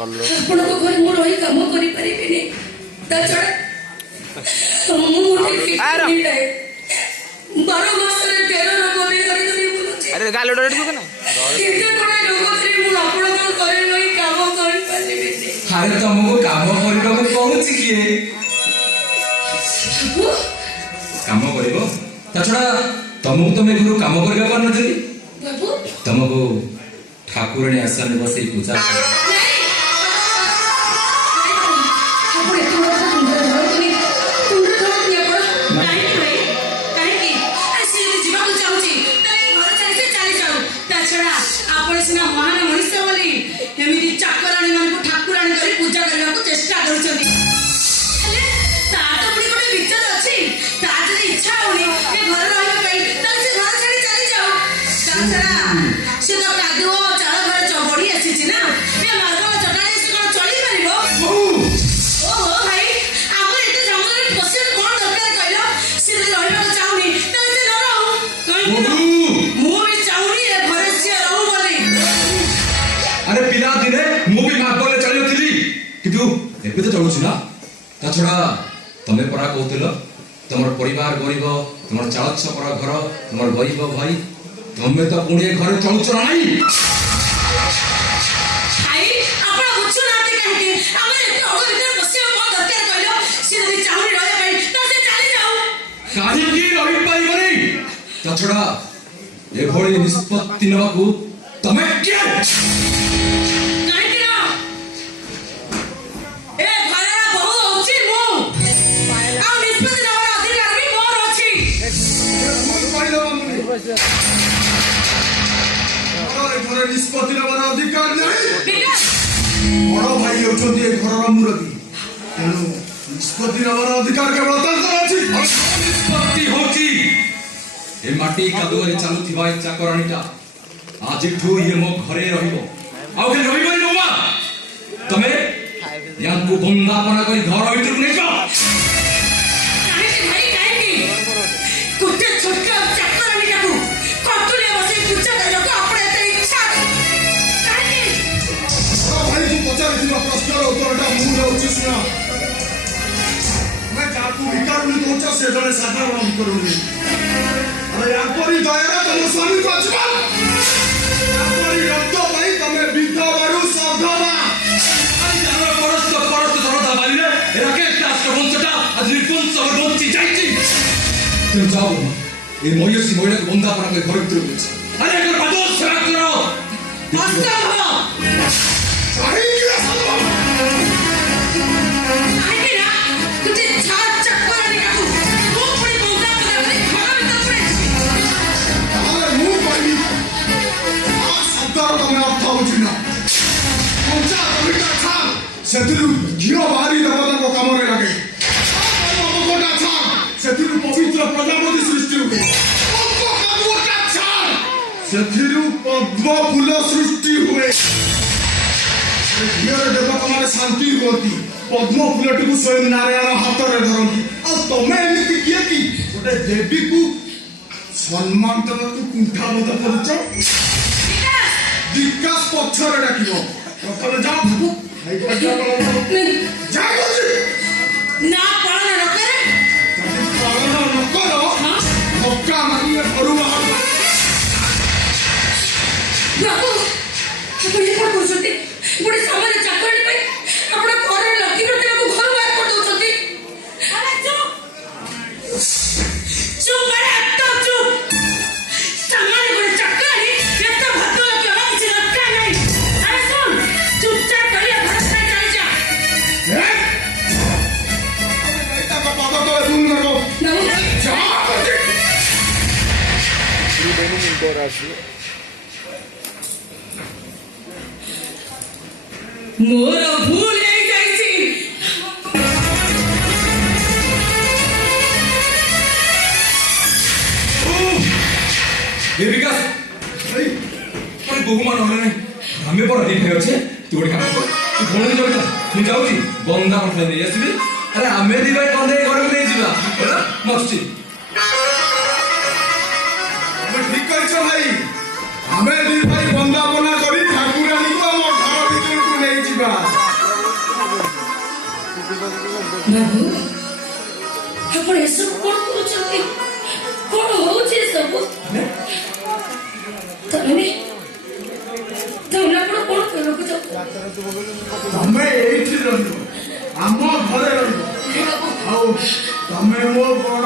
ଆପଣଙ୍କ ଘରେ ମୁଁ ରହି କାମ କରିପାରିବିନି। ତା ଛଡ଼ା ମୁଁ ଗୋଟେ 12 ମାସରେ 13 ରୋଗ ଧରି ବୁଲୁଛି। ଆରେ ଗାଲ ଡରେଟ ତୁ କେନା କେତେ କଣ ରୋଗରେ ମୁଁ ଆପଣଙ୍କ ଘରେ ରହି କାମ କରିପାରିବିନି। ଆରେ ତମକୁ କାମ କରିବାକୁ କହୁଛି କିଏ? କାମ କରିବ? ତା ଛଡ଼ା ତମକୁ ତମେ ଘରୁ କାମ କରିବା ପାରୁନଥିଲି। ତମକୁ ଠାକୁରାଣୀ ଆସନରେ ବସେଇ ପୂଜା ଆପଣ ସିନା ମହାନ ମଣିଷ ବୋଲି ଏମିତି ଚାକରାଣୀ ମାନଙ୍କୁ ଠାକୁରାଣୀ କରି ପୂଜା କରିବାକୁ ଚେଷ୍ଟା କରୁଛନ୍ତି। ହେଲେ ତାର ପୁଣି ଗୋଟେ ବିଚାର ଅଛି। ତା ଯଦି ଇଚ୍ଛା ହଉନି ଏ ଘରେ ରହିବା ପାଇଁ ତାହେଲେ ସେ ଘର ଛାଡି ଚାଲିଯାଉ। ତା ଛଡ଼ା ସେ ତ କାଦୁଅ ଚାଳ ଘରେ ବଢି ଆସିଛି ନା, ଏ ମାର୍ବଲ ଚଟାଣୀ ସେ କଣ ଚଳିପାରିବ? ଓହୋ ଭାଇ, ଆମର ଏତେ ଜଙ୍ଗଲରେ ପଶିବାକୁ କଣ ଦରକାର କହିଲ? ସେ ଯଦି ରହିବାକୁ ଚାହୁଁନି ତାହେଲେ ସେ ନ ରହୁ। ମୁଁ ବି ଚାହୁଁନି ଏ ଘରେ ସିଏ ରହୁ ବୋଲି। ଆରେ ପିଲା ଦିନେ ମୁଁ ବି ମାର୍ବଲରେ ଚାଲିଥିଲି, କିନ୍ତୁ ଏବେ ତ ଚଳୁଛି ନା। ତା ଛଡ଼ା ତମେ ପରା କହୁଥିଲ ତମର ପରିବାର ଗରିବ, ତମର ଚାଳ ଛପର ଘର, ତମର ଗରିବ ଭାଇ, ତମେ ତ ପୁଣି ଏ ଘରେ ଚଳୁଛ ନା ନାହିଁ? ଭାଇ ଆପଣ ବୁଝୁନାହାନ୍ତି କାହିଁକି? ଆମର ଏତେ ଅଗ ଭିତରେ ପଶିବାକୁ କଣ ଦରକାର କହିଲ? ସେ ଯଦି ଚାହୁଁନି ରହିବା ପାଇଁ ତ ସେ ଚାଲିଯାଉ। କାହିଁକି ରହିପାରିବନି? ତା ଛଡ଼ା ଏଭଳି ନିଷ୍ପତ୍ତି ନେବାକୁ ତମେ କିଏ? କାହିଁକି ନା ଏ ଘରର ବୋହୂ ହଉଛି ମୁଁ, ଆଉ ନିଷ୍ପତ୍ତି ନେବାର ଅଧିକାର ବି ମୋର ଅଛି। ନିଷ୍ପତ୍ତି ନେବାର ଅଧିକାର ନାହିଁ। ବିକାଶ, ବଡ ଭାଇ ହେଉଛନ୍ତି ଏ ଘରର ମୁରବୀ, ତେଣୁ ନିଷ୍ପତ୍ତି ନେବାର ଅଧିକାର କେବଳ ତାଙ୍କର ଅଛି। ନିଷ୍ପତ୍ତି ହଉଛି ଏ ମାଟି କାଦୁଅରେ ଚାଲୁଥିବା ଏ ଚାକରାଣୀଟା ଆଜିଠୁ ଇଏ ମୋ ଘରେ ରହିବ। ଆଉ କେହି ରହିବନି ବାବା। ତମେ ୟାଙ୍କୁ ବନ୍ଦାପନା କରି ଘର ଭିତରକୁ ନେଇଯିବ। କାହିଁକି ଭାଇ କାହିଁକି? ଗୋଟେ ଛୋଟ ଚାକରାଣୀଟାକୁ କଟୁରିଆ ବସେଇ ପୂଜା କରିବାକୁ ଆପଣ ଏତେ ଇଚ୍ଛା କାହିଁକି? ବଡ ଭାଇକୁ ପଚାରିଥିବା ପ୍ରଶ୍ନର ଉତ୍ତରଟା ମୁଁ ଦେଉଛି ଶୁଣ। ତମେ ଯାହାକୁ ଭିକାରୁଣୀ କହୁଛ ସେ ଜଣେ ସାଧାରଣ ଭିକାରୁଣୀ। ଆରେ ୟାଙ୍କରି ଦୟାରେ ତମ ସ୍ୱାମୀକୁ ଆସିବ। ୟାଙ୍କରି ରକ୍ତ ପାଇଁ ତମେ ବିଧବାରୁ ସଧବା। ପରସ୍ତ ଧରତା ବାଲିରେ ରାକେଶ ଦାସଙ୍କ ବଂଶଟା ଆଜି ନିର୍ବଂଶ ବଞ୍ଚି ଯାଇଛି। ତେଣୁ ଯାଅ ଏ ମୟୂଷୀ ମହିଳାକୁ ବନ୍ଦାପନା କରି ଘର ଭିତରକୁ ନେଇଛି। ଆରେ ଏକ ପାଦ ସେବା କର। ଅସମ୍ଭବ। କାହିଁକି ଅସମ୍ଭବ? କାହିଁକି ନା ଗୋଟେ ଚାକରାଣୀଟାକୁ ମୁଁ ପୁଣି ବନ୍ଦାପନା କରି ଘର ଭିତରକୁ ନେଇଯିବି। ତାହେଲେ ମୁଁ କହିବି ଆ ଶବ୍ଦର ତମେ ଅର୍ଥ ବୁଝିନ। କଞ୍ଚା କବିତା ଛାପ ସେଥିରୁ ଘିଅ ବାହାରି ଦେବତାଙ୍କ କାମରେ ଲାଗେ। ସେଥିରୁ ପବିତ୍ର ପ୍ରଜାପତି ସୃଷ୍ଟି ହୁଏ। ସେଥିରୁ ପଦ୍ମ ଫୁଲ ସୃଷ୍ଟି ହୁଏ। ଘିଅରେ ଦେବତାମାନେ ଶାନ୍ତି ହୁଅନ୍ତି। ପଦ୍ମ ଫୁଲଟିକୁ ସ୍ୱୟଂ ନାରାୟଣ ହାତରେ ଧରନ୍ତି। ଆଉ ତମେ ଏମିତି କିଏ କି ଗୋଟେ ଦେବୀକୁ ସମ୍ମାନ ଦେବାକୁ କୁଣ୍ଠାବୋଧ କରୁଛ? ବିକାଶ ପଛରେ ଡାକିବ। ପ୍ରଥମେ ଯାଅ ଭାବୁ ନା ପାଳନ ନ କରେ ପାଳନ ନ କର ଧକ୍କା ମାରିଲେ ଘରୁ ବାହାର। ବାବୁ, ଆପଣ ଏ କଣ କରୁଛନ୍ତି? ଗୋଟେ ସାମାନ୍ୟ ଚାକରାଣୀ ପାଇଁ ଆପଣ ଘରରେ ଲକ୍ଷ୍ମୀ ପ୍ରତିମାକୁ ଘରୁ ବାହାର କରିଦଉଛନ୍ତି। ଆରେ ଚୁପ୍ ଚୁପ୍, ଆରେ ଏତ ଚୁପ୍। ସାମାନ୍ୟ ଗୋଟେ ଚାକରାଣୀ ଏତେ ଭାତ ଲକ୍ଷ୍ମୀ କିଛି ଦରକାର ନାହିଁ। ଆରେ ଶୁଣ, ଚୁପଚାପ କରି ଘର ଛାଡ଼ି ଚାଲିଯା। ତାଙ୍କ ପାଦ ତଳେ ଭୁଲ କରିବ। ମୋର ଭୁଲ ହେଇଯାଇଛି। ବିକାଶ বহু মান হলে আমি বড় দিন হয়ে আছে তুই গোটে কাম কর তুই ভৌণী যাবি না ମୁଁ ଯାଉଛି ବନ୍ଦା ପଠାଇ ନେଇ ଆସିବି। ଆରେ ଆମେ ଦି ଭାଇ କନ୍ଦେଇ ଘରକୁ ନେଇଯିବା ମୁଁ ଆସୁଛି। ଠିକ କରିଛ ଭାଇ। ଆମେ ଦି ଭାଇ ବନ୍ଦାପନା କରି ଠାକୁରାଣୀକୁ ଆମ ଘର ବାବୁ ଆପଣ ଏସବୁ କଣ କରୁଛନ୍ତି? କଣ ହଉଛି ଏସବୁ? ତାମାନେ ଆପଣ କଣ କରିବାକୁ ଚାହୁଁଛନ୍ତି? ତମେ ଏଇଠି ରହିବ, ଆମ ଘରେ ରହିବ। ଆଉ ତମେ ମୋ ବଡ